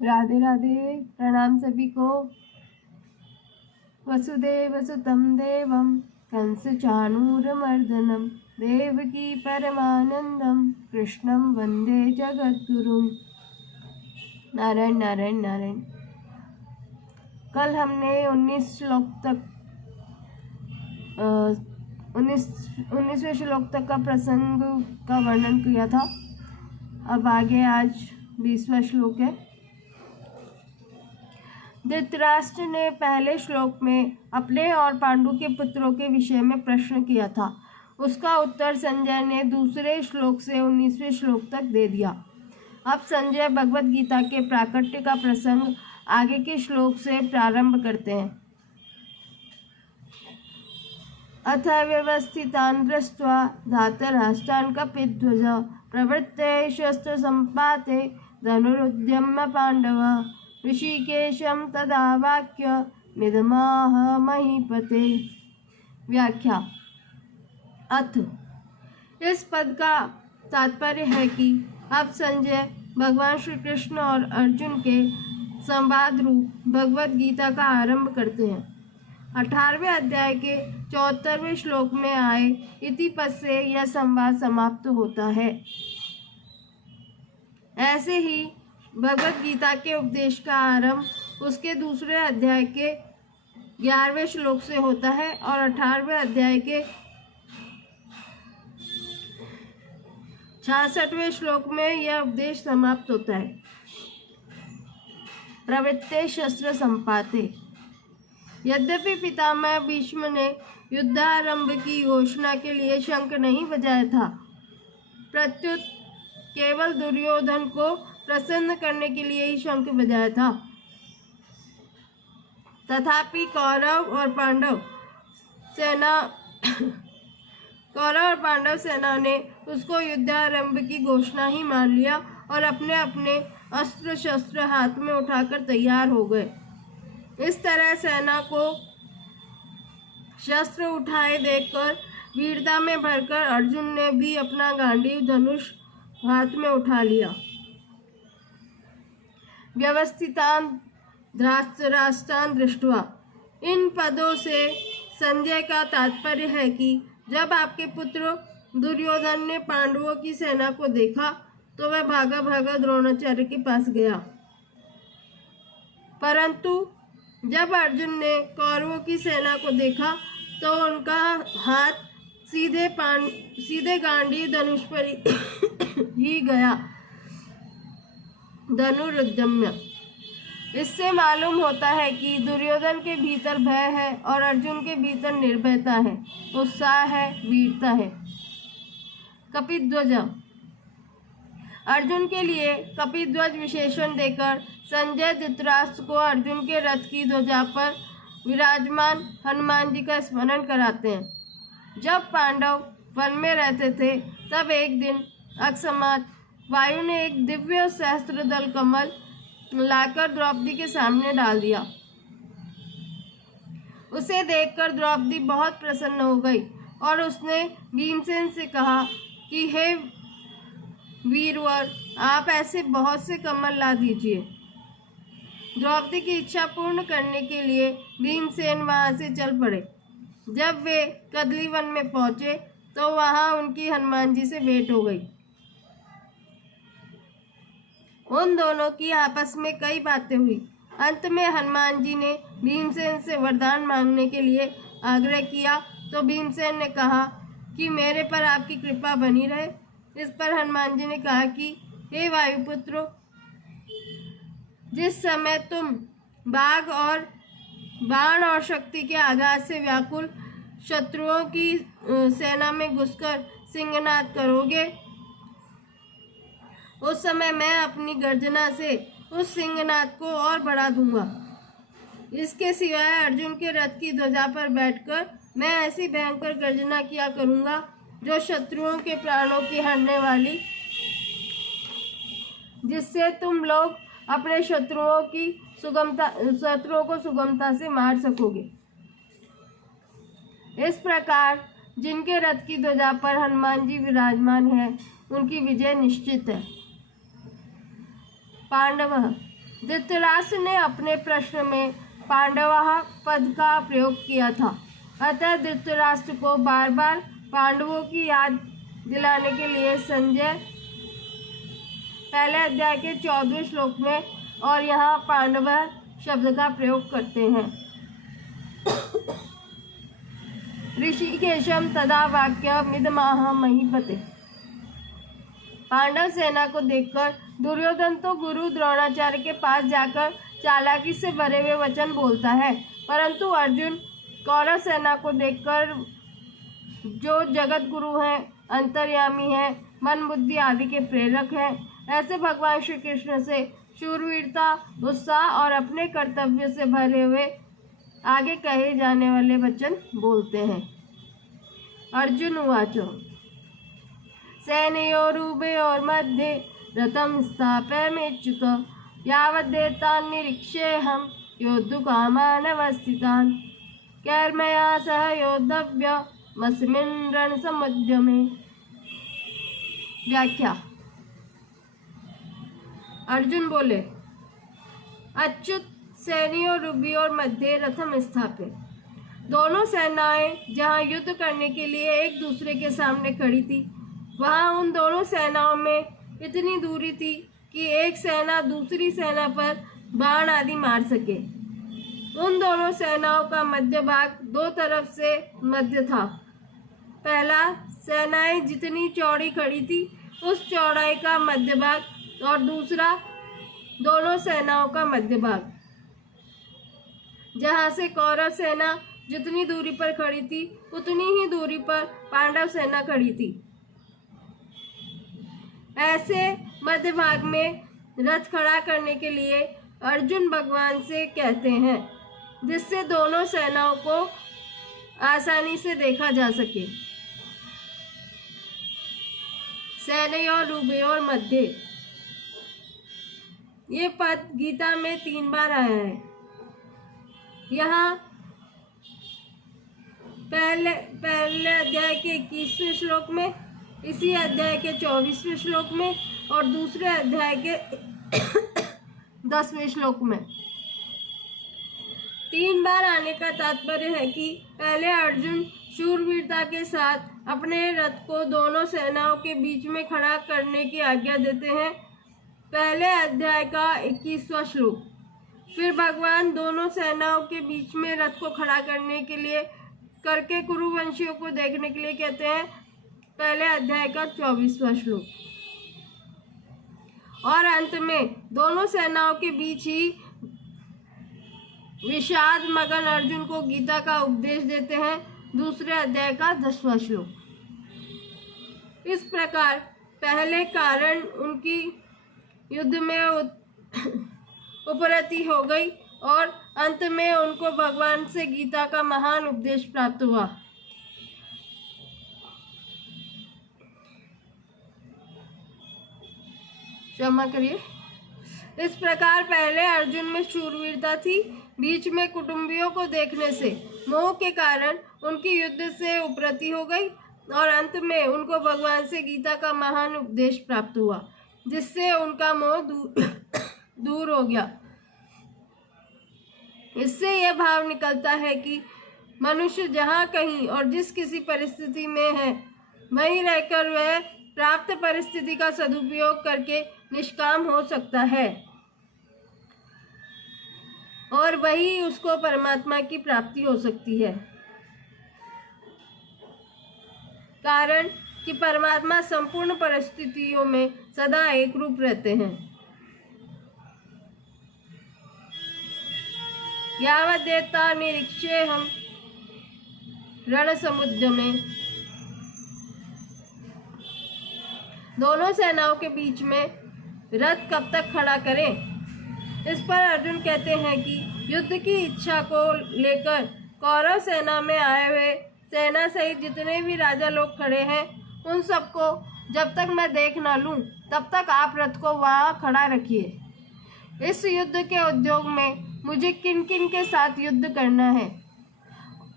राधे राधे। प्रणाम सभी को। वसुदेव सुतं देवं कंसचाणूरमर्दनं देवकी परमानंदं कृष्णं वंदे जगद्गुरुं। नारायण नारायण नारायण। कल हमने 19 श्लोक तक 19वें श्लोक तक का प्रसंग का वर्णन किया था। अब आगे आज 20वां श्लोक है। धृतराष्ट्र ने पहले श्लोक में अपने और पांडु के पुत्रों के विषय में प्रश्न किया था। उसका उत्तर संजय ने दूसरे श्लोक से 19वें श्लोक तक दे दिया। अब संजय भगवत गीता के प्राकट्य का प्रसंग आगे के श्लोक से प्रारंभ करते हैं। अथ व्यवस्थितान् दृष्ट्वा धातराष्ट्रान् कपिध्वज प्रवृत्ते शस्त्र संपाते धनुरुद्यम्य पांडव ऋषिकेशं तदा वाक्य निदमाह महीपते। व्याख्या। अथ इस पद का तात्पर्य है कि अब संजय भगवान श्री कृष्ण और अर्जुन के संवाद रूप भगवत गीता का आरंभ करते हैं। 18वें अध्याय के 74वें श्लोक में आए इति पद से यह संवाद समाप्त होता है। ऐसे ही भगवत गीता के उपदेश का आरंभ उसके दूसरे अध्याय के 11वें श्लोक से होता है और 18वें अध्याय के 66वें श्लोक में यह उपदेश समाप्त होता है। प्रवृत्ते शस्त्र संपाते। यद्यपि पितामह भीष्म ने युद्धारंभ की घोषणा के लिए शंख नहीं बजाया था, प्रत्युत केवल दुर्योधन को प्रसन्न करने के लिए ही शंख बजाया था। तथापि कौरव और पांडव सेना ने उसको युद्धारंभ की घोषणा ही मान लिया और अपने अपने अस्त्र शस्त्र हाथ में उठाकर तैयार हो गए। इस तरह सेना को शस्त्र उठाए देखकर वीरता में भरकर अर्जुन ने भी अपना गांडीव धनुष हाथ में उठा लिया। व्यवस्थितान् धृतराष्ट्रान् दृष्ट्वा। इन पदों से संजय का तात्पर्य है कि जब आपके पुत्र दुर्योधन ने पांडवों की सेना को देखा तो वह भागा भागा द्रोणाचार्य के पास गया, परंतु जब अर्जुन ने कौरवों की सेना को देखा तो उनका हाथ सीधे गांडीव धनुष पर ही गया। धनुरुद्यम्य। इससे मालूम होता है कि दुर्योधन के भीतर भय है और अर्जुन के भीतर निर्भयता है, उत्साह है, वीरता है। कपिध्वज। अर्जुन के लिए कपिध्वज विशेषण देकर संजय धृतराष्ट्र को अर्जुन के रथ की ध्वजा पर विराजमान हनुमान जी का स्मरण कराते हैं। जब पांडव वन में रहते थे तब एक दिन अकस्मात वायु ने एक दिव्य सहस्त्रदल कमल लाकर द्रौपदी के सामने डाल दिया। उसे देखकर द्रौपदी बहुत प्रसन्न हो गई और उसने भीमसेन से कहा कि हे वीरवर, आप ऐसे बहुत से कमल ला दीजिए। द्रौपदी की इच्छा पूर्ण करने के लिए भीमसेन वहां से चल पड़े। जब वे कदली वन में पहुंचे तो वहां उनकी हनुमान जी से भेंट हो गई। उन दोनों की आपस में कई बातें हुई। अंत में हनुमान जी ने भीमसेन से वरदान मांगने के लिए आग्रह किया तो भीमसेन ने कहा कि मेरे पर आपकी कृपा बनी रहे। इस पर हनुमान जी ने कहा कि हे वायुपुत्रो, जिस समय तुम बाण और शक्ति के आघात से व्याकुल शत्रुओं की सेना में घुसकर सिंहनाद करोगे, उस समय मैं अपनी गर्जना से उस सिंहनाद को और बढ़ा दूंगा। इसके सिवाय अर्जुन के रथ की ध्वजा पर बैठकर मैं ऐसी भयंकर गर्जना किया करूंगा जो शत्रुओं के प्राणों की हरने वाली, जिससे तुम लोग अपने शत्रुओं को सुगमता से मार सकोगे। इस प्रकार जिनके रथ की ध्वजा पर हनुमान जी विराजमान है उनकी विजय निश्चित है। पांडव। धृतराष्ट्र ने अपने प्रश्न में पांडवाः पद का प्रयोग किया था, अतः धृतराष्ट्र को बार बार पांडवों की याद दिलाने के लिए संजय पहले अध्याय के 14वें श्लोक में और यहाँ पांडव शब्द का प्रयोग करते हैं। ऋषिकेशम तदा वाक्य मिदमाह महीपते। पांडव सेना को देखकर दुर्योधन तो गुरु द्रोणाचार्य के पास जाकर चालाकी से भरे हुए वचन बोलता है, परंतु अर्जुन कौरव सेना को देखकर, जो जगत गुरु हैं, अंतर्यामी हैं, मन बुद्धि आदि के प्रेरक हैं, ऐसे भगवान श्री कृष्ण से शूरवीरता, उत्साह और अपने कर्तव्य से भरे हुए आगे कहे जाने वाले वचन बोलते हैं। अर्जुन उवाचो सेनयोरुभयोर्मध्ये रथं स्थापयाम्यच्युत यावदेतान्निरीक्ष्येऽहं योद्धुकामानवस्थितान् कैर्मया सह योद्धव्यमस्मिन् रणसमुद्यमे। व्याख्या। अर्जुन बोले, अच्युत सेनयोरुभयोर मध्य रथम स्थापित। दोनों सेनाएं जहां युद्ध करने के लिए एक दूसरे के सामने खड़ी थी, वहां उन दोनों सेनाओं में इतनी दूरी थी कि एक सेना दूसरी सेना पर बाण आदि मार सके। उन दोनों सेनाओं का मध्य भाग दो तरफ से मध्य था। पहला, सेनाएं जितनी चौड़ी खड़ी थी उस चौड़ाई का मध्य भाग, और दूसरा, दोनों सेनाओं का मध्य भाग। जहां से कौरव सेना जितनी दूरी पर खड़ी थी उतनी ही दूरी पर पांडव सेना खड़ी थी। ऐसे मध्य भाग में रथ खड़ा करने के लिए अर्जुन भगवान से कहते हैं, जिससे दोनों सेनाओं को आसानी से देखा जा सके। सेनयोरुभयोर मध्य, ये पद गीता में 3 बार आया है। यहाँ पहले अध्याय के 21वें श्लोक में, इसी अध्याय के 24वें श्लोक में और दूसरे अध्याय के 10वें श्लोक में। 3 बार आने का तात्पर्य है कि पहले अर्जुन शूरवीरता के साथ अपने रथ को दोनों सेनाओं के बीच में खड़ा करने की आज्ञा देते हैं, पहले अध्याय का 21वां श्लोक। फिर भगवान दोनों सेनाओं के बीच में रथ को खड़ा करने के लिए करके कुरुवंशियों को देखने के लिए कहते हैं, पहले अध्याय का 24वां श्लोक। और अंत में दोनों सेनाओं के बीच ही विषाद मगन अर्जुन को गीता का उपदेश देते हैं, दूसरे अध्याय का 10वां श्लोक। इस प्रकार पहले कारण उनकी युद्ध में उपरति हो गई और अंत में उनको भगवान से गीता का महान उपदेश प्राप्त हुआ। क्षमा करिए। इस प्रकार पहले अर्जुन में शूरवीरता थी, बीच में कुटुंबियों को देखने से मोह के कारण उनकी युद्ध से उपरति हो गई और अंत में उनको भगवान से गीता का महान उपदेश प्राप्त हुआ, जिससे उनका मोह दूर हो गया। इससे यह भाव निकलता है कि मनुष्य जहाँ कहीं और जिस किसी परिस्थिति में है, वहीं रहकर वह प्राप्त परिस्थिति का सदुपयोग करके निष्काम हो सकता है और वही उसको परमात्मा की प्राप्ति हो सकती है। कारण कि परमात्मा संपूर्ण परिस्थितियों में सदा एक रूप रहते हैं। यावदेता निरीक्ष्येऽहं रणसमुद्यमे। दोनों सेनाओं के बीच में रथ कब तक खड़ा करें? इस पर अर्जुन कहते हैं कि युद्ध की इच्छा को लेकर कौरव सेना में आए हुए सेना सहित जितने भी राजा लोग खड़े हैं, उन सबको जब तक मैं देख ना लूं, तब तक आप रथ को वहां खड़ा रखिए। इस युद्ध के उद्योग में मुझे किन किन के साथ युद्ध करना है,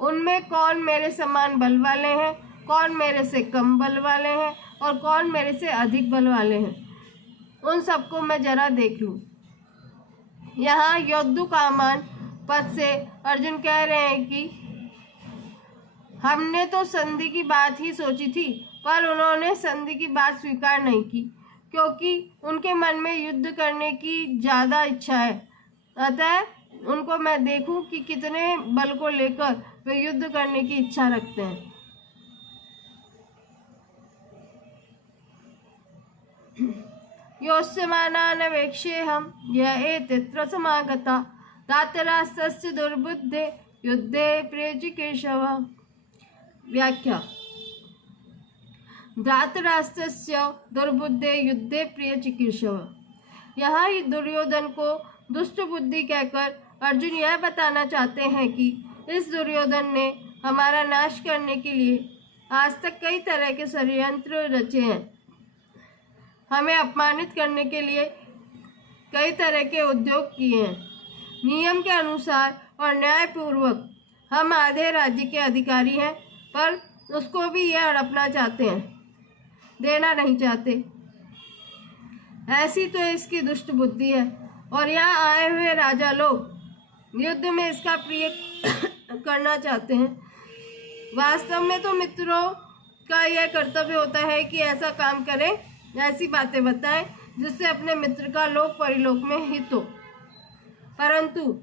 उनमें कौन मेरे समान बल वाले हैं, कौन मेरे से कम बल वाले हैं और कौन मेरे से अधिक बल वाले हैं, उन सबको मैं जरा देख लूं। यहाँ योद्धुकामान पद से अर्जुन कह रहे हैं कि हमने तो संधि की बात ही सोची थी, पर उन्होंने संधि की बात स्वीकार नहीं की, क्योंकि उनके मन में युद्ध करने की ज़्यादा इच्छा है। अतः उनको मैं देखूं कि कितने बल को लेकर वे युद्ध करने की इच्छा रखते हैं। योत्स्यमानान् वेक्षेऽहं य एतत्र समागता धातराष्ट्रस्य दुर्बुद्धे युद्धे प्रियचिकीर्षव। व्याख्या। धातराष्ट्रस्य दुर्बुद्धे युद्धे प्रियचिकीर्षव। यहाँ ही दुर्योधन को दुष्ट बुद्धि कहकर अर्जुन यह बताना चाहते हैं कि इस दुर्योधन ने हमारा नाश करने के लिए आज तक कई तरह के षड्यंत्र रचे हैं। हमें अपमानित करने के लिए कई तरह के उद्योग किए हैं। नियम के अनुसार और न्यायपूर्वक हम आधे राज्य के अधिकारी हैं, पर उसको भी यह हड़पना चाहते हैं, देना नहीं चाहते। ऐसी तो इसकी दुष्ट बुद्धि है। और यहाँ आए हुए राजा लोग युद्ध में इसका प्रिय करना चाहते हैं। वास्तव में तो मित्रों का यह कर्तव्य होता है कि ऐसा काम करें, ऐसी बातें बताएं जिससे अपने मित्र का लोक परिलोक में हित हो। परंतु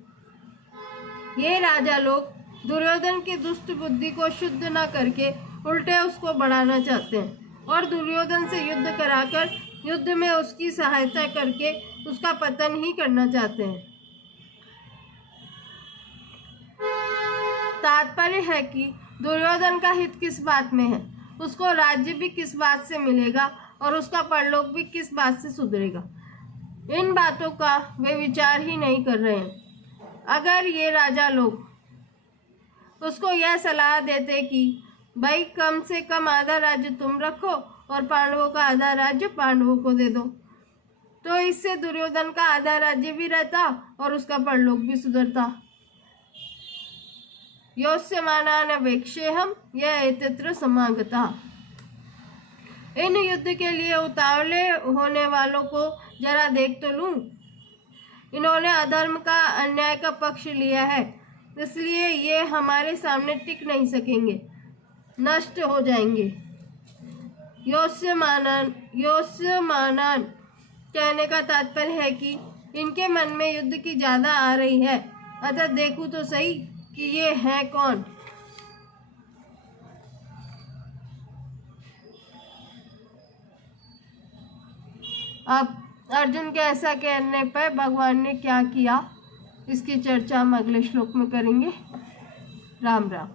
ये राजा लोग दुर्योधन की दुष्ट बुद्धि को शुद्ध न करके उल्टे उसको बढ़ाना चाहते हैं और दुर्योधन से युद्ध कराकर युद्ध में उसकी सहायता करके उसका पतन ही करना चाहते हैं। तात्पर्य है कि दुर्योधन का हित किस बात में है, उसको राज्य भी किस बात से मिलेगा और उसका परलोक भी किस बात से सुधरेगा, इन बातों का वे विचार ही नहीं कर रहे हैं। अगर ये राजा लोग उसको यह सलाह देते कि भाई कम से कम आधा राज्य तुम रखो और पांडवों का आधा राज्य पांडवों को दे दो, तो इससे दुर्योधन का आधा राज्य भी रहता और उसका परलोक भी सुधरता। योत्स्यमानान् वेक्षेऽहं य एतत्र समागता। इन युद्ध के लिए उतावले होने वालों को जरा देख तो लूं। इन्होंने अधर्म का, अन्याय का पक्ष लिया है, इसलिए ये हमारे सामने टिक नहीं सकेंगे, नष्ट हो जाएंगे। योत्स्यमानान् कहने का तात्पर्य है कि इनके मन में युद्ध की ज्यादा आ रही है, अतः देखूं तो सही कि ये है कौन। अब अर्जुन के ऐसा कहने पर भगवान ने क्या किया, इसकी चर्चा हम अगले श्लोक में करेंगे। राम राम।